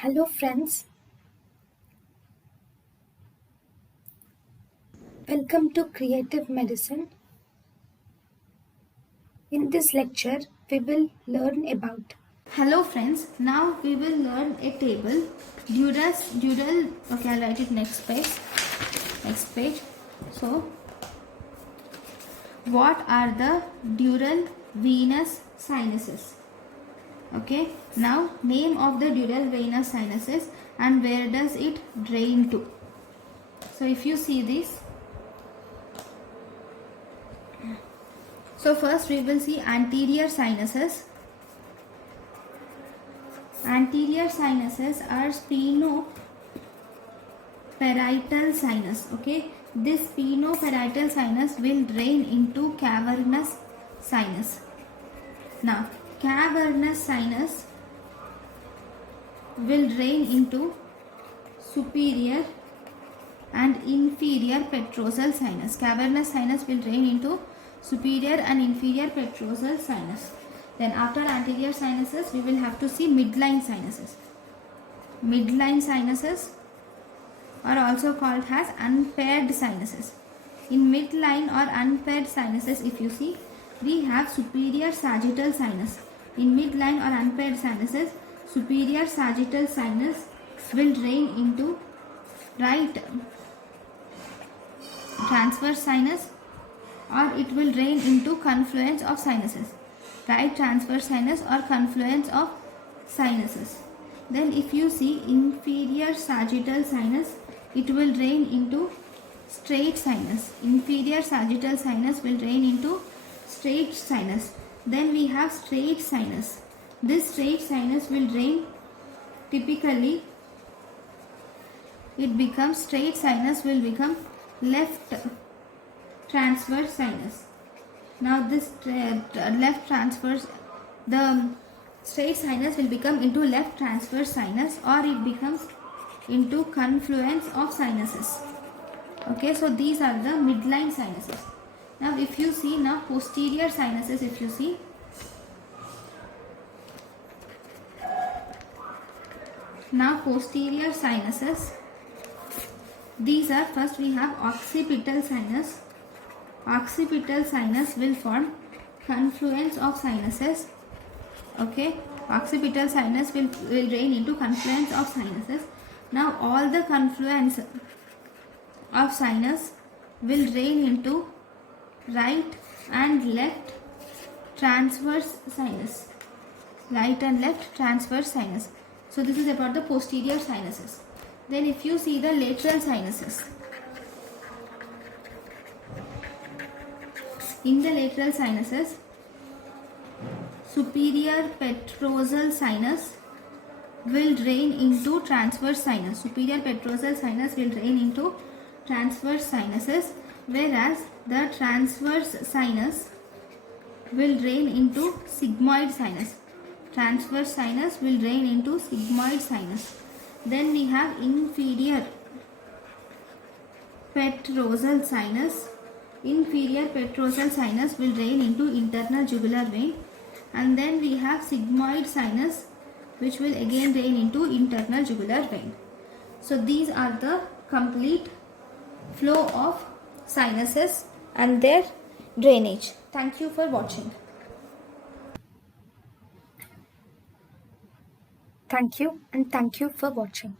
Hello friends, welcome to Creative Medicine. In this lecture, we will learn about. Hello friends, now we will learn a table. Dural, okay, I'll write it next page. So, what are the dural venous sinuses? Okay, now name of the dural venous sinuses and where does it drain to? So, if you see this, so first we will see anterior sinuses. Anterior sinuses are sphenoparietal sinus. Okay, this sphenoparietal sinus will drain into cavernous sinus. Now, cavernous sinus will drain into superior and inferior petrosal sinus. Cavernous sinus will drain into superior and inferior petrosal sinus. Then after anterior sinuses, we will have to see midline sinuses. Midline sinuses are also called as unpaired sinuses. In midline or unpaired sinuses, if you see, we have superior sagittal sinus. In midline or unpaired sinuses, superior sagittal sinus will drain into right transverse sinus, or it will drain into confluence of sinuses. Right transverse sinus or confluence of sinuses. Then if you see inferior sagittal sinus, it will drain into straight sinus. Inferior sagittal sinus will drain into straight sinus. Then we have straight sinus. This straight sinus will drain, typically it becomes straight sinus will become left transverse sinus. Now this left transverse, the straight sinus will become into left transverse sinus, or it becomes into confluence of sinuses. Okay, so these are the midline sinuses. Now if you see now posterior sinuses, if you see, now posterior sinuses, these are, first we have occipital sinus. Occipital sinus will form confluence of sinuses. Okay, occipital sinus will drain into confluence of sinuses. Now all the confluence of sinus will drain into right and left transverse sinus. Right and left transverse sinus. So this is about the posterior sinuses. Then if you see the lateral sinuses, in the lateral sinuses, superior petrosal sinus will drain into transverse sinus. Superior petrosal sinus will drain into transverse sinuses, whereas the transverse sinus will drain into sigmoid sinus. Transverse sinus will drain into sigmoid sinus. Then we have inferior petrosal sinus. Inferior petrosal sinus will drain into internal jugular vein, and then we have sigmoid sinus, which will again drain into internal jugular vein. So these are the complete flow of sinuses and their drainage. Thank you for watching. Thank you and thank you for watching.